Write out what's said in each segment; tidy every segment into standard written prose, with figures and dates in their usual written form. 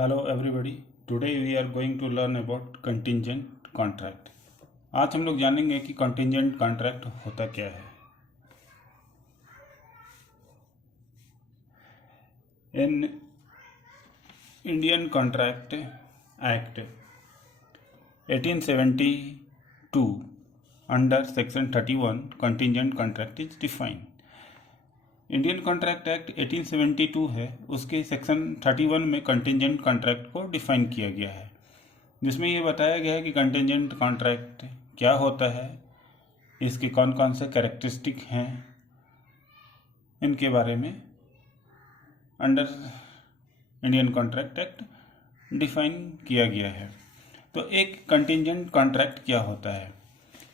Hello everybody, today we are going to learn about contingent contract. आज हम लोग जानेंगे कि कंटिंजेंट कॉन्ट्रैक्ट होता क्या है। In Indian contract act 1872 under section 31 contingent contract is defined. Indian contract act 1872 है, उसके सेक्शन 31 में कंटिंजेंट कॉन्ट्रैक्ट को डिफाइन किया गया है, जिसमें ये बताया गया है कि कंटिंजेंट कॉन्ट्रैक्ट क्या होता है, इसके कौन कौन से कैरेक्टरिस्टिक हैं, इनके बारे में under Indian contract act define किया गया है। तो एक कंटिंजेंट कॉन्ट्रैक्ट क्या होता है?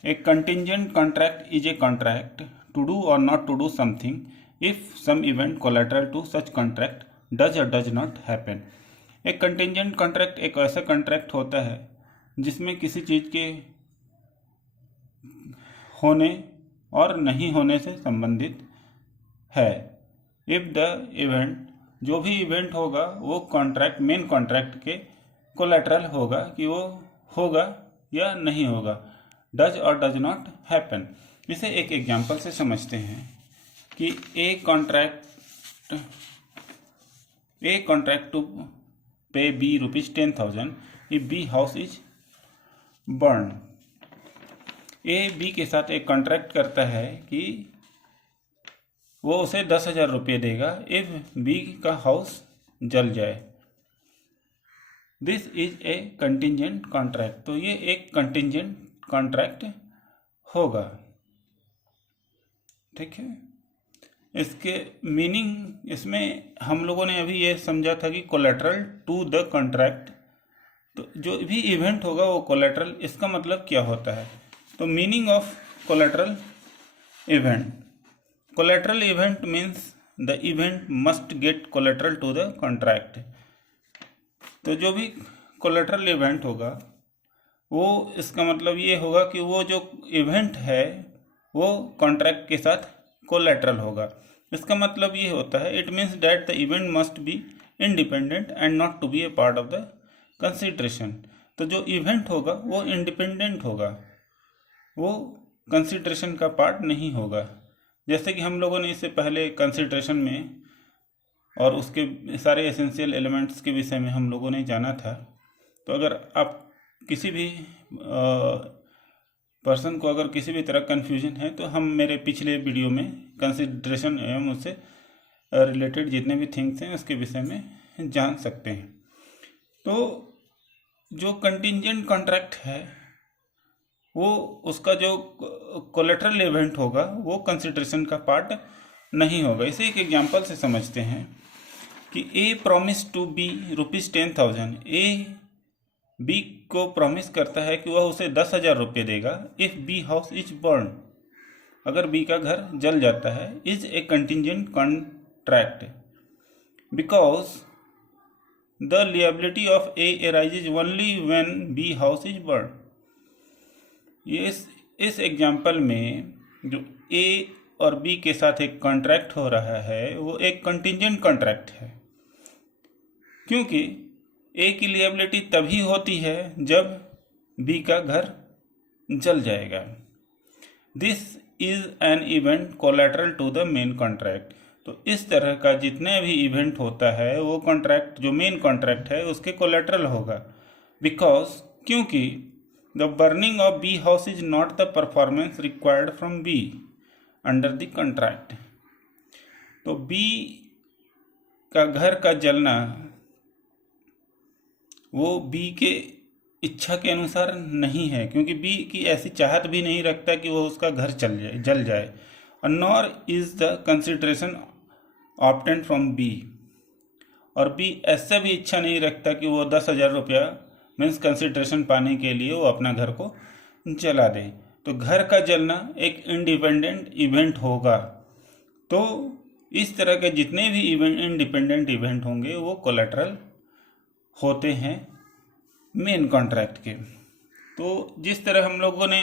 एक contingent contract is a contract to do or not to do something if some event collateral to such contract does or does not happen। एक कंटिंजेंट कॉन्ट्रैक्ट एक ऐसा कॉन्ट्रैक्ट होता है जिसमें किसी चीज़ के होने और नहीं होने से संबंधित है। इफ द इवेंट, जो भी इवेंट होगा वो कॉन्ट्रैक्ट मेन कॉन्ट्रैक्ट के कोलेटरल होगा कि वो होगा या नहीं होगा, डज और डज नॉट हैपन। इसे एक एग्जांपल से समझते हैं कि A contract to pay B ₹10,000 if B house is burn. A B के साथ एक कॉन्ट्रैक्ट करता है कि वो उसे 10,000 रुपये देगा इफ बी का हाउस जल जाए। This is a contingent contract. तो ये एक कंटिंजेंट कॉन्ट्रैक्ट होगा, ठीक है। इसके मीनिंग, इसमें हम लोगों ने अभी ये समझा था कि कोलेटरल टू द कॉन्ट्रैक्ट, तो जो भी इवेंट होगा वो कोलेटरल, इसका मतलब क्या होता है? तो meaning of collateral event, collateral event means the event must get collateral to the contract. तो जो भी कोलेटरल इवेंट होगा वो, इसका मतलब ये होगा कि वो जो इवेंट है वो कॉन्ट्रैक्ट के साथ कोलेटरल होगा। इसका मतलब ये होता है, it means that the event must be independent and not to be a part of the consideration. तो जो इवेंट होगा वो इंडिपेंडेंट होगा, वो कंसिडरेशन का पार्ट नहीं होगा। जैसे कि हम लोगों ने इससे पहले कंसिडरेशन में और उसके सारे एसेंशियल एलिमेंट्स के विषय में हम लोगों ने जाना था। तो अगर आप किसी भी पर्सन को अगर किसी भी तरह कन्फ्यूजन है तो हम मेरे पिछले वीडियो में कंसिडरेशन एवं उससे रिलेटेड जितने भी थिंग्स हैं उसके विषय में जान सकते हैं। तो जो कंटिंजेंट कॉन्ट्रैक्ट है वो, उसका जो कोलेटरल इवेंट होगा वो कंसिडरेशन का पार्ट नहीं होगा। इसे एक एग्जांपल से समझते हैं कि A promise to B ₹10,000। A B को प्रॉमिस करता है कि वह उसे 10,000 रुपये देगा if B house is burn, अगर बी का घर जल जाता है। Is a contingent contract because the liability of A arises only when B house is burn. ये इस एग्जाम्पल में जो ए और बी के साथ एक कॉन्ट्रैक्ट हो रहा है वो एक कंटिंजेंट कॉन्ट्रैक्ट है, क्योंकि ए की लिएबिलिटी तभी होती है जब बी का घर जल जाएगा। This is an event collateral to the main contract. तो इस तरह का जितने भी इवेंट होता है वो कॉन्ट्रैक्ट, जो मेन कॉन्ट्रैक्ट है उसके कोलेटरल होगा। बिकॉज, क्योंकि the burning of B house is not the performance required from B under the contract. तो बी का घर का जलना वो बी के इच्छा के अनुसार नहीं है, क्योंकि बी की ऐसी चाहत भी नहीं रखता कि वो उसका घर जल जाए। और nor is the consideration obtained from B, और बी ऐसा भी इच्छा नहीं रखता कि वो 10,000 रुपया मीन्स कंसिडरेशन पाने के लिए वो अपना घर को जला दे। तो घर का जलना एक इंडिपेंडेंट इवेंट होगा। तो इस तरह के जितने भी इवेंट इंडिपेंडेंट इवेंट होंगे वो कोलेटरल होते हैं मेन कॉन्ट्रैक्ट के। तो जिस तरह हम लोगों ने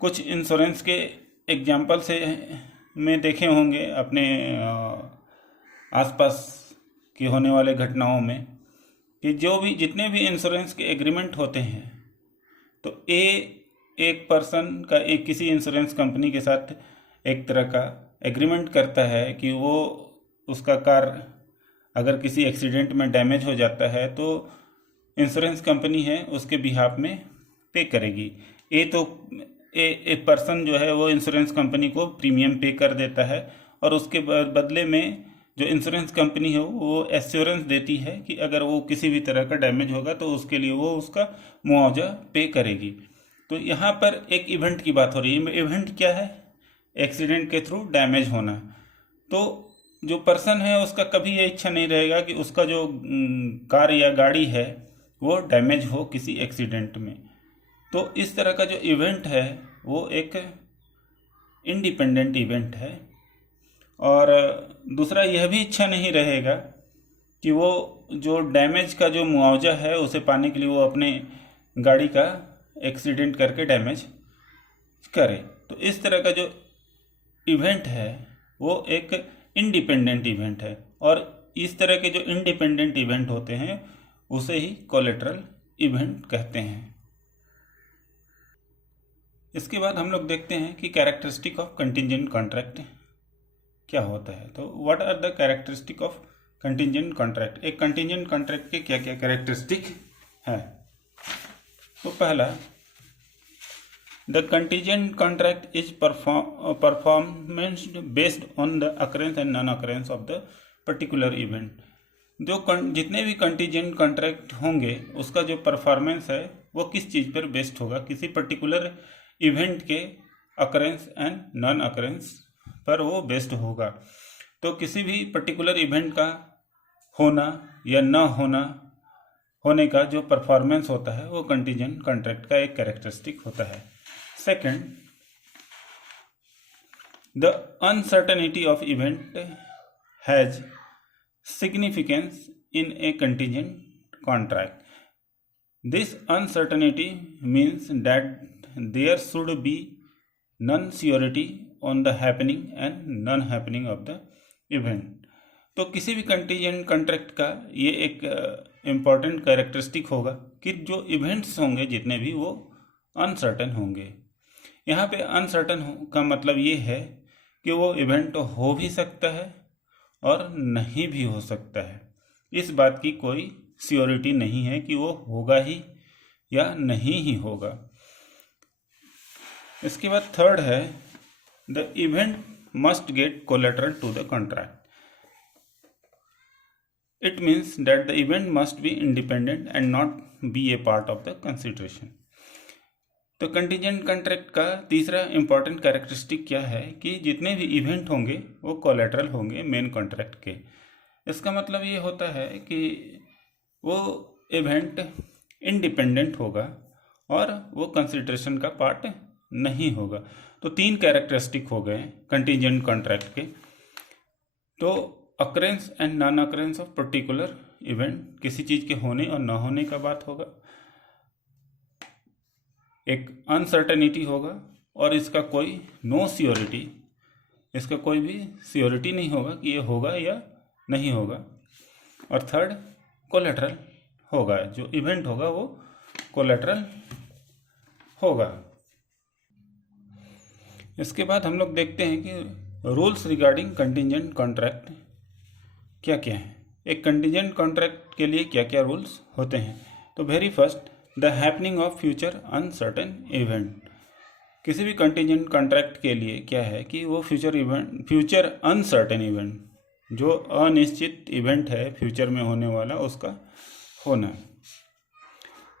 कुछ इंश्योरेंस के एग्जाम्पल से में देखे होंगे अपने आसपास की होने वाले घटनाओं में, कि जो भी जितने भी इंश्योरेंस के एग्रीमेंट होते हैं, तो एक पर्सन का एक किसी इंश्योरेंस कंपनी के साथ एक तरह का एग्रीमेंट करता है कि वो उसका कार अगर किसी एक्सीडेंट में डैमेज हो जाता है तो इंश्योरेंस कंपनी है उसके बिहाफ में पे करेगी। एक पर्सन जो है वो इंश्योरेंस कंपनी को प्रीमियम पे कर देता है और उसके बदले में जो इंश्योरेंस कंपनी है वो एश्योरेंस देती है कि अगर वो किसी भी तरह का डैमेज होगा तो उसके लिए वो उसका मुआवजा पे करेगी। तो यहाँ पर एक इवेंट की बात हो रही है। इवेंट क्या है? एक्सीडेंट के थ्रू डैमेज होना। तो जो पर्सन है उसका कभी ये इच्छा नहीं रहेगा कि उसका जो कार या गाड़ी है वो डैमेज हो किसी एक्सीडेंट में। तो इस तरह का जो इवेंट है वो एक इंडिपेंडेंट इवेंट है। और दूसरा यह भी इच्छा नहीं रहेगा कि वो जो डैमेज का जो मुआवजा है उसे पाने के लिए वो अपने गाड़ी का एक्सीडेंट करके डैमेज करे। तो इस तरह का जो इवेंट है वो एक इंडिपेंडेंट इवेंट है और इस तरह के जो इंडिपेंडेंट इवेंट होते हैं उसे ही कोलेटरल इवेंट कहते हैं। इसके बाद हम लोग देखते हैं कि कैरेक्टरिस्टिक ऑफ कंटिंजेंट कॉन्ट्रैक्ट क्या होता है। तो what are the characteristic of contingent contract? एक कंटिंजेंट कॉन्ट्रैक्ट के क्या क्या कैरेक्टरिस्टिक है? तो पहला, the contingent contract is performance based on the occurrence and non occurrence of the particular event. जो जितने भी कंटिंजेंट कॉन्ट्रैक्ट होंगे उसका जो परफॉर्मेंस है वो किस चीज़ पर बेस्ड होगा? किसी पर्टिकुलर इवेंट के अकरेंस एंड नॉन अकरेंस पर वो बेस्ड होगा। तो किसी भी पर्टिकुलर इवेंट का होना या न होने का जो परफॉर्मेंस होता है वो कंटिंजेंट कॉन्ट्रैक्ट का एक कैरेक्टरिस्टिक होता है। Second, the uncertainty of event has significance in a contingent contract. This uncertainty means that there should be non-surety on the happening and non-happening of the event. तो किसी भी कंटीजेंट कॉन्ट्रैक्ट का ये एक इम्पॉर्टेंट कैरेक्टरिस्टिक होगा कि जो events होंगे जितने भी वो अनसर्टन होंगे। यहाँ पे अनसर्टन का मतलब ये है कि वो इवेंट हो भी सकता है और नहीं भी हो सकता है। इस बात की कोई श्योरिटी नहीं है कि वो होगा ही या नहीं ही होगा। इसके बाद थर्ड है, the event must get collateral to the contract. It means that the event must be independent and not be a part of the consideration. तो कंटीजेंट कॉन्ट्रैक्ट का तीसरा इंपॉर्टेंट कैरेक्टरिस्टिक क्या है कि जितने भी इवेंट होंगे वो कोलेटरल होंगे मेन कॉन्ट्रैक्ट के। इसका मतलब ये होता है कि वो इवेंट इंडिपेंडेंट होगा और वो कंसिडरेशन का पार्ट नहीं होगा। तो तीन कैरेक्टरिस्टिक हो गए कंटीजेंट कॉन्ट्रैक्ट के। तो occurrence and non occurrence of particular event, किसी चीज़ के होने और न होने का बात होगा। एक अनसर्टेनिटी होगा और इसका कोई नो श्योरिटी, इसका कोई भी श्योरिटी नहीं होगा कि ये होगा या नहीं होगा। और थर्ड, कोलेटरल होगा, जो इवेंट होगा वो कोलेटरल होगा। इसके बाद हम लोग देखते हैं कि रूल्स रिगार्डिंग कंटीजेंट कॉन्ट्रैक्ट क्या क्या है। एक कंटीजेंट कॉन्ट्रैक्ट के लिए क्या क्या रूल्स होते हैं? तो very first, the happening of future uncertain event. किसी भी कंटीजेंट कॉन्ट्रैक्ट के लिए क्या है कि वो फ्यूचर अनसर्टेन इवेंट, जो अनिश्चित इवेंट है फ्यूचर में होने वाला, उसका होना।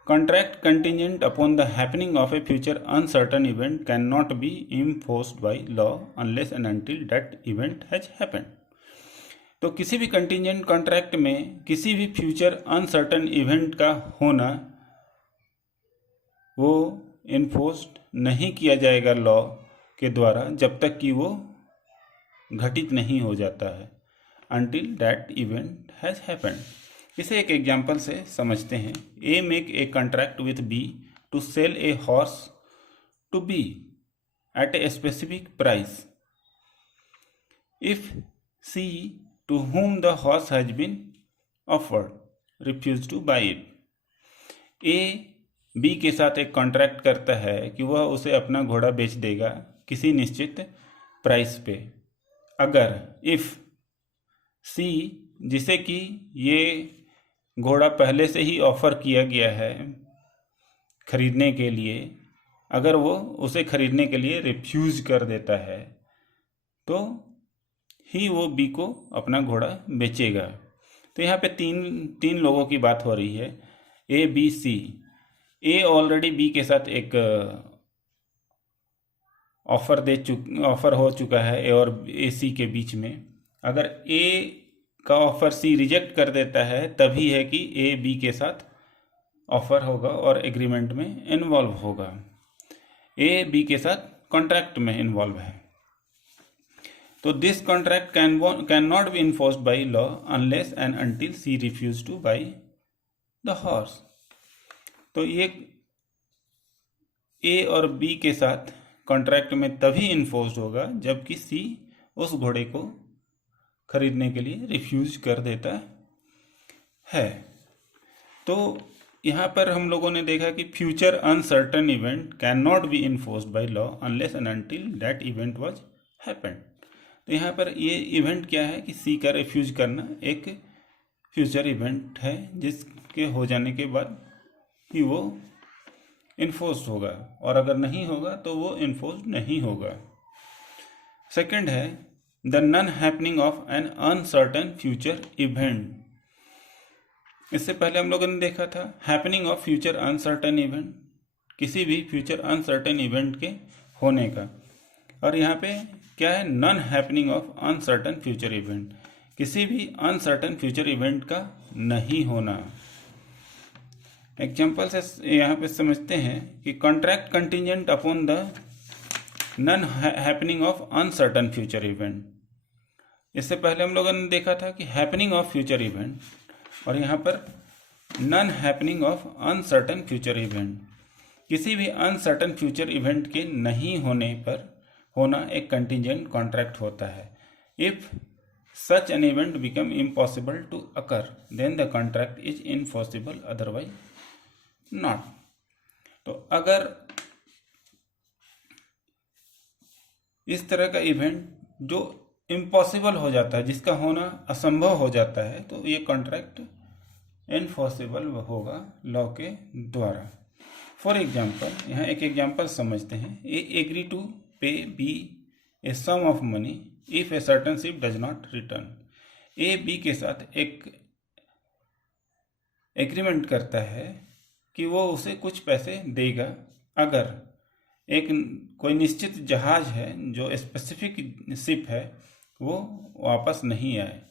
Contract contingent upon the happening of A future uncertain event can not B imposed by law unless and until that event has happened. तो किसी भी कंटीजेंट कॉन्ट्रैक्ट में किसी भी फ्यूचर अनसर्टेन इवेंट का होना वो इन्फोर्स्ड नहीं किया जाएगा लॉ के द्वारा जब तक कि वो घटित नहीं हो जाता है, until that event has happened. इसे एक एग्जांपल से समझते हैं। A make a contract with B to sell a horse to B at a specific price. If C to whom the horse has been offered refuse to buy it. A B के साथ एक contract करता है कि वह उसे अपना घोड़ा बेच देगा किसी निश्चित प्राइस पे, अगर इफ़ सी, जिसे कि ये घोड़ा पहले से ही ऑफर किया गया है खरीदने के लिए, अगर वो उसे खरीदने के लिए रिफ्यूज कर देता है तो ही वो बी को अपना घोड़ा बेचेगा। तो यहाँ पे तीन लोगों की बात हो रही है, A B C. A already B के साथ एक ऑफर हो चुका है ए और ए सी के बीच में। अगर ए का ऑफर सी रिजेक्ट कर देता है तभी है कि ए बी के साथ ऑफर होगा और एग्रीमेंट में इन्वॉल्व होगा। ए बी के साथ कॉन्ट्रैक्ट में इन्वॉल्व है। तो this contract can not be enforced by law unless and until C refuse to buy the horse. तो ये ए और बी के साथ कॉन्ट्रैक्ट में तभी इन्फोर्स्ड होगा जबकि सी उस घोड़े को खरीदने के लिए रिफ्यूज कर देता है। तो यहाँ पर हम लोगों ने देखा कि future uncertain event can not be enforced by law unless and until that event was happened. तो यहाँ पर ये इवेंट क्या है कि सी का रिफ्यूज करना एक फ्यूचर इवेंट है जिसके हो जाने के बाद ही वो इन्फोर्स्ड होगा, और अगर नहीं होगा तो वो इन्फोर्स्ड नहीं होगा। सेकंड है the non happening of an uncertain future event. इससे पहले हम लोगों ने देखा था happening of future uncertain event, किसी भी फ्यूचर अनसर्टन इवेंट के होने का। और यहाँ पे क्या है, non happening of uncertain future event, किसी भी अनसर्टन फ्यूचर इवेंट का नहीं होना। एग्जाम्पल से यहाँ पे समझते हैं कि contract contingent upon the non happening of uncertain future event. इससे पहले हम लोगों ने देखा था कि हैपनिंग ऑफ फ्यूचर इवेंट, और यहाँ पर non happening of uncertain future event, किसी भी अनसर्टन फ्यूचर इवेंट के नहीं होने पर होना एक कंटिजेंट कॉन्ट्रैक्ट होता है। If such an event become impossible to occur then the contract is enforceable, otherwise not. तो अगर इस तरह का इवेंट जो इम्पॉसिबल हो जाता है, जिसका होना असंभव हो जाता है, तो ये कॉन्ट्रैक्ट इनफोर्सिबल होगा लॉ के द्वारा। फॉर एग्जाम्पल, यहाँ एक एग्जाम्पल समझते हैं। A agree to pay B a sum of money if a certain ship does not return. A B के साथ एक एग्रीमेंट करता है कि वो उसे कुछ पैसे देगा अगर एक कोई निश्चित जहाज है जो स्पेसिफिक शिप है वो वापस नहीं आए।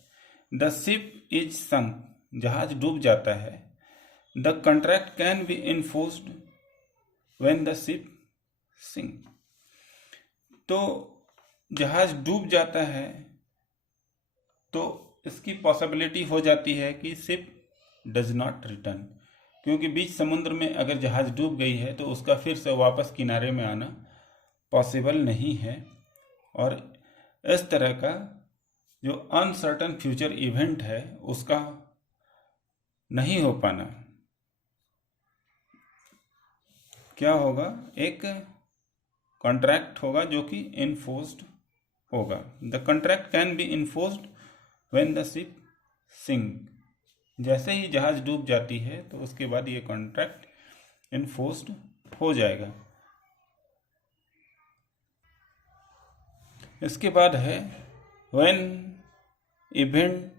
द शिप इज संक, जहाज डूब जाता है। The contract can be enforced when the ship sink. तो जहाज डूब जाता है तो इसकी पॉसिबिलिटी हो जाती है कि शिप डज नॉट रिटर्न, क्योंकि बीच समुद्र में अगर जहाज डूब गई है तो उसका फिर से वापस किनारे में आना पॉसिबल नहीं है। और इस तरह का जो अनसर्टन फ्यूचर इवेंट है उसका नहीं हो पाना क्या होगा, एक कॉन्ट्रैक्ट होगा जो कि इन्फोर्स्ड होगा। The contract can be enforced when the ship sink. जैसे ही जहाज डूब जाती है तो उसके बाद ये कॉन्ट्रैक्ट इन्फोर्स्ड हो जाएगा। इसके बाद है when event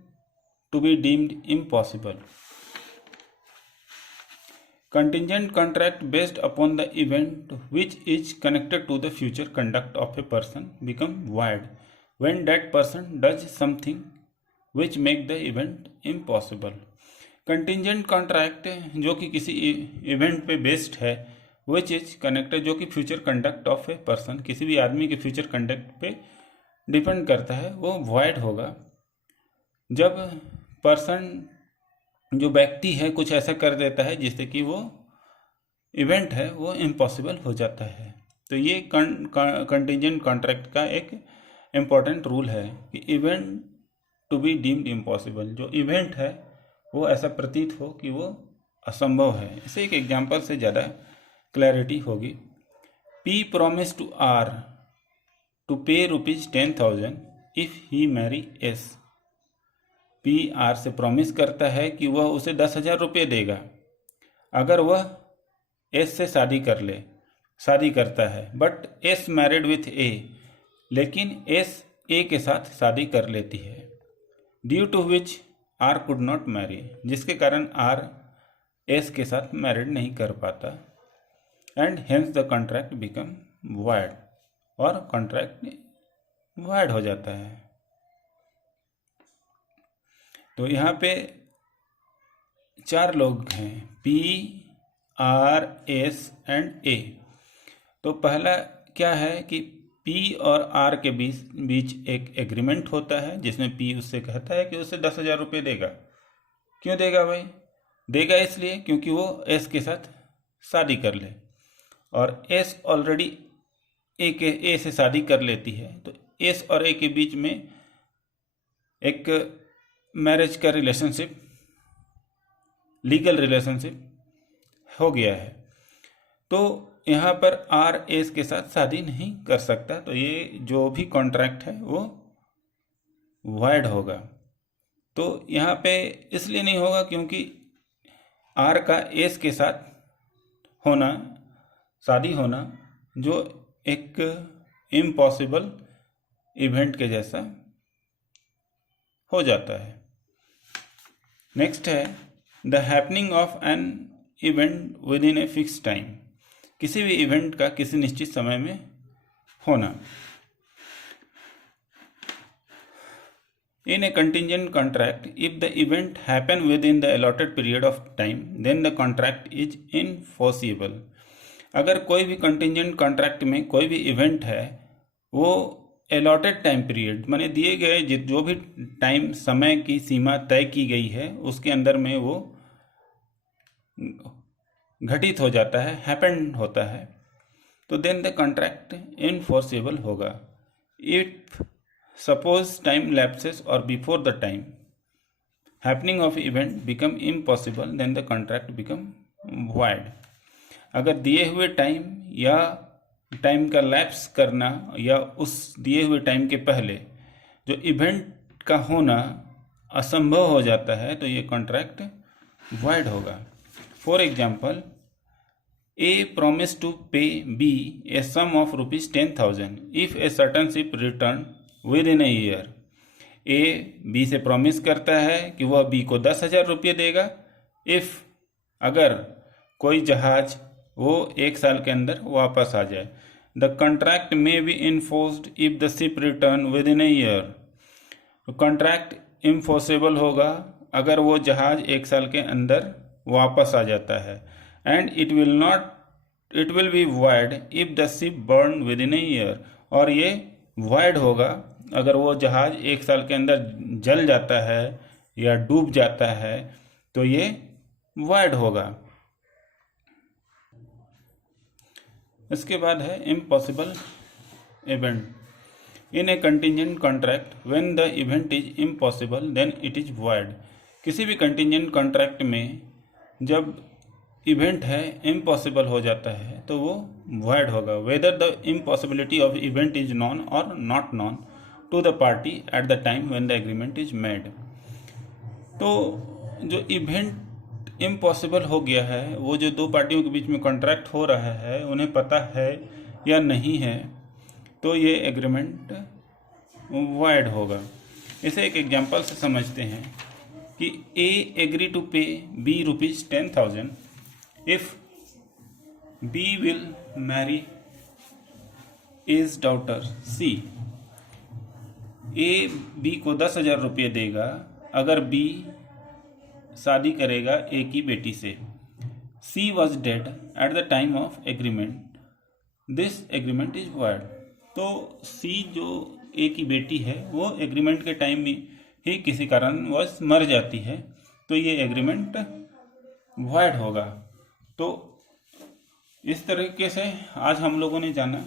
to be deemed impossible. Contingent contract based upon the event which is connected to the future conduct of a person become void when that person does something which make the event impossible. Contingent contract जो कि किसी event पे based है, which is connected जो कि future conduct of a person, किसी भी आदमी के फ्यूचर कंडक्ट पे डिपेंड करता है, वो void होगा जब पर्सन जो व्यक्ति है कुछ ऐसा कर देता है जिससे कि वो इवेंट है वो इम्पॉसिबल हो जाता है। तो ये कंटिजेंट कॉन्ट्रैक्ट का एक इम्पॉर्टेंट रूल है कि event to be deemed impossible, जो इवेंट है वो ऐसा प्रतीत हो कि वो असंभव है। इसे एक एग्जाम्पल से ज़्यादा क्लैरिटी होगी। P promised to R to pay ₹10,000 if he marry S। P R से प्रॉमिस करता है कि वह उसे 10,000 रुपये देगा अगर वह S से शादी करता है। But S married with A, लेकिन S A के साथ शादी कर लेती है। Due to which R could not marry, जिसके कारण R S के साथ मैरिड नहीं कर पाता। And hence the contract become void, और कॉन्ट्रैक्ट वॉइड हो जाता है। तो यहाँ पे 4 लोग हैं, P, R, S and A। तो पहला क्या है कि P और R के बीच एक एग्रीमेंट होता है जिसमें P उससे कहता है कि उसे 10,000 रुपये देगा। क्यों देगा भाई? देगा इसलिए क्योंकि वो S के साथ शादी कर ले, और S ऑलरेडी A से शादी कर लेती है। तो S और A के बीच में एक मैरिज का रिलेशनशिप, लीगल रिलेशनशिप हो गया है। तो यहाँ पर R S के साथ शादी नहीं कर सकता, तो ये जो भी कॉन्ट्रैक्ट है वो वॉइड होगा। तो यहाँ पे इसलिए नहीं होगा क्योंकि R का S के साथ शादी होना जो एक इम्पॉसिबल इवेंट के जैसा हो जाता है। नेक्स्ट है the happening of an event with in a fix time. किसी भी इवेंट का किसी निश्चित समय में होना। In a contingent contract, if the event happen within the allotted period of time, then the contract is enforceable। अगर कोई भी contingent contract में कोई भी event है, वो allotted time period माने दिए गए जो भी टाइम, समय की सीमा तय की गई है उसके अंदर में वो घटित हो जाता है, हैपन होता है, तो देन द कॉन्ट्रैक्ट इनफोर्सेबल होगा। इफ सपोज टाइम लैप्सेस और before the time happening of event become impossible, then the contract become void. अगर दिए हुए टाइम या टाइम का लैप्स करना या उस दिए हुए टाइम के पहले जो इवेंट का होना असंभव हो जाता है तो ये कॉन्ट्रैक्ट वॉइड होगा। For example, A promised to pay B a sum of ₹10,000 if a certain ship returned within a year। A B से प्रॉमिस करता है कि वह B को 10,000 रुपये देगा if अगर कोई जहाज वो 1 साल के अंदर वापस आ जाए। The contract may be enforced if the ship return with in a year. Contract enforceable होगा अगर वो जहाज 1 साल के अंदर वापस आ जाता है। And it will be void if the ship burn with in a year. और ये void होगा अगर वो जहाज 1 साल के अंदर जल जाता है या डूब जाता है, तो ये void होगा। इसके बाद है impossible event. In a contingent contract when the event is impossible then it is void। किसी भी कंटिजेंट कॉन्ट्रैक्ट में जब इवेंट है इम्पॉसिबल हो जाता है तो वो void होगा। Whether the impossibility of event is known or not known to the party at the time when the agreement is made. तो जो इवेंट इम्पॉसिबल हो गया है वो जो 2 पार्टियों के बीच में कॉन्ट्रैक्ट हो रहा है उन्हें पता है या नहीं है, तो ये एग्रीमेंट void होगा। इसे एक एग्जांपल से समझते हैं कि A एग्री टू पे B ₹10,000 if B will marry A's daughter C। A B को 10,000 रुपये देगा अगर B शादी करेगा A की बेटी से। C was dead at the time of agreement, this agreement is void। तो C जो A की बेटी है वो एग्रीमेंट के टाइम में ही किसी कारणवश मर जाती है, तो ये एग्रीमेंट void होगा। तो इस तरीके से आज हम लोगों ने जाना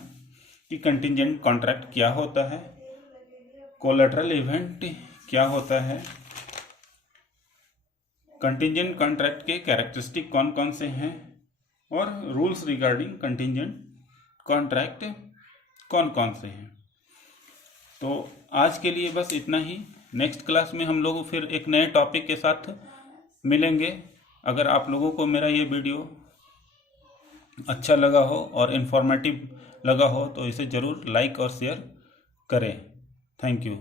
कि कंटिजेंट कॉन्ट्रैक्ट क्या होता है, कोलैटरल इवेंट क्या होता है, कंटिंजेंट कॉन्ट्रैक्ट के कैरेक्टरिस्टिक कौन कौन से हैं और रूल्स रिगार्डिंग कंटिंजेंट कॉन्ट्रैक्ट कौन कौन से हैं। तो आज के लिए बस इतना ही। नेक्स्ट क्लास में हम लोग फिर एक नए टॉपिक के साथ मिलेंगे। अगर आप लोगों को मेरा ये वीडियो अच्छा लगा हो और इन्फॉर्मेटिव लगा हो तो इसे ज़रूर लाइक और शेयर करें। Thank you.